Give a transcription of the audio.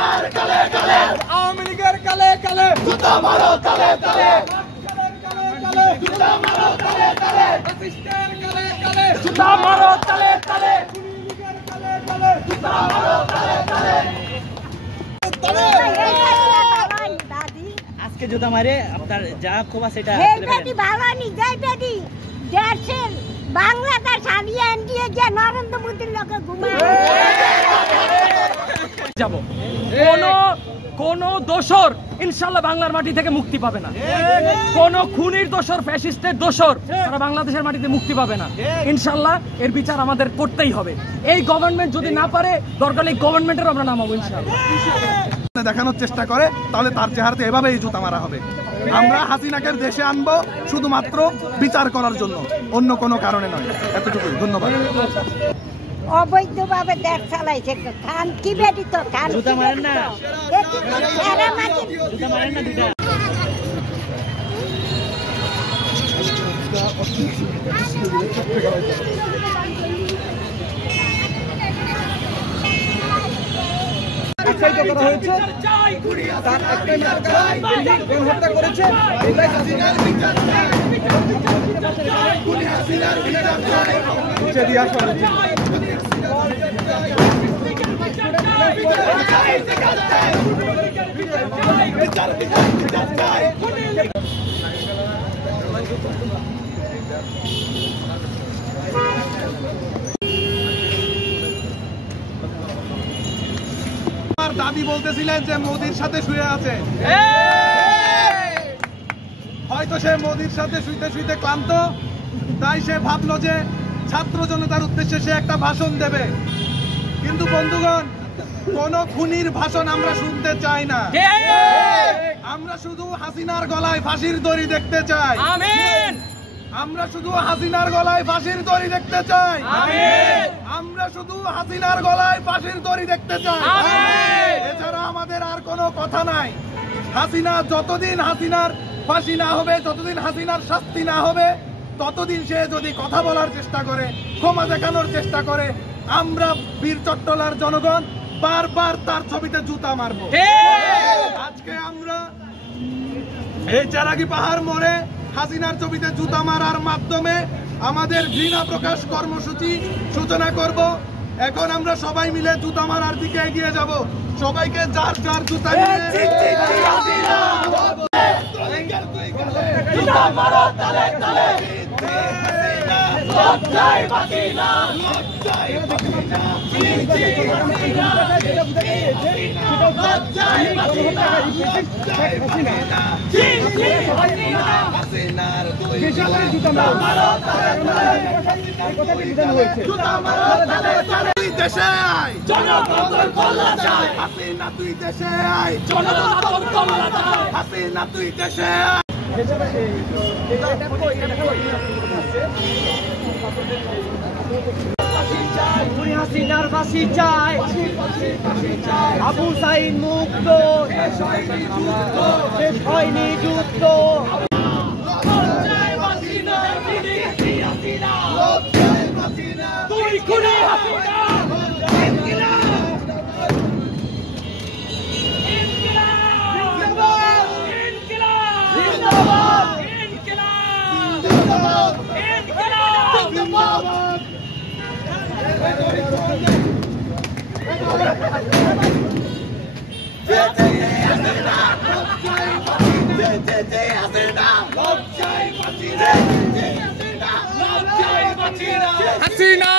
হাসিনার কালে কালে আওয়ামী লীগের কালে কালে জুতা মারো তালে তালে জুতা মারো তালে তালে ফ্যাসিস্টের কালে কালে জুতা মারো তালে তালে লীগের কালে কালে জুতা মারো তালে তালে আজকে জুতা মারে আপনার যা ক্ষোভ সেটা ভালো নি যাইবেদি দেশের বাংলাদেশ হারিয়ে দিয়ে যে নরেন্দ্র মোদীর লোকে ঘুমায় যাব কোন দোষর ইনশাআল্লাহ বাংলার মাটি থেকে মুক্তি পাবে না। কোন খুনির দোষর ফ্যাসিস্টের দোষর তারা বাংলাদেশের মাটিতে মুক্তি পাবে না। ইনশাআল্লাহ এর বিচার আমাদের করতেই হবে। এই গভর্নমেন্ট যদি না পারে দরকার এই গভর্নমেন্টের আমরা নামাবো ইনশাআল্লাহ। দেখানোর চেষ্টা করে তাহলে তার চেহারাতে এভাবেই জুতা মারা হবে। আমরা হাসিনাকে দেশে আনবো শুধুমাত্র বিচার করার জন্য, অন্য কোনো কারণে নয়। এতটুকুই, ধন্যবাদ। অবৈধভাবে দেশ চালাইছে খান কি বেটি তো খান জুতা মারেন না, জুতা মারেন না দুইটা। করা হয়েছে তার একটাই গণহত্যা করেছে। দাবি বলতেছিলেন যে মোদির সাথে শুয়ে আছে, হয়তো সে মোদির সাথে শুইতে শুইতে ক্লান্ত, তাই সে ভাবলো যে ছাত্র জনতার উদ্দেশ্যে সে একটা ভাষণ দেবে। কিন্তু বন্ধুগণ, কোন খুনির ভাষণ আমরা শুনতে চাই না। আমরা শুধু হাসিনার গলায় ফাঁসির দড়ি দেখতে চাই। আমরা শুধু হাসিনার গলায় ফাঁসির দড়ি দেখতে চাই। আমরা শুধু হাসিনার গলায় ফাঁসির দড়ি দেখতে চাই। এছাড়া আমাদের আর কোনো কথা নাই। হাসিনা যতদিন হাসিনার ফাঁসি না হবে, যতদিন হাসিনার শাস্তি না হবে, ততদিন সে যদি কথা বলার চেষ্টা করে, ক্ষমা দেখানোর চেষ্টা করে, আমরা বীর চট্টলার জনগণ বারবার তার ছবিতে জুতা মারবো। আজকে আমরা এই চারাগি পাহাড় মোড়ে হাসিনার ছবিতে জুতা মারার মাধ্যমে আমাদের ঘৃণা প্রকাশ কর্মসূচি সূচনা করব। এখন আমরা সবাই মিলে জুতা মারার দিকে এগিয়ে যাব। সবাইকে যার যার জুতা দেশে আয়, জনগণ কল্যাণ চাই। হাসিনা তুই দেশে আয়, জনগণ কল্যাণ চাই। হাসিনা তুই দেশে আয়। হাসিনার ফাঁসি চাই, আবু সাইদ মুক্ত, শেষ হয়নি যুদ্ধ। তুই খুনি হাসিনা, হাসিনা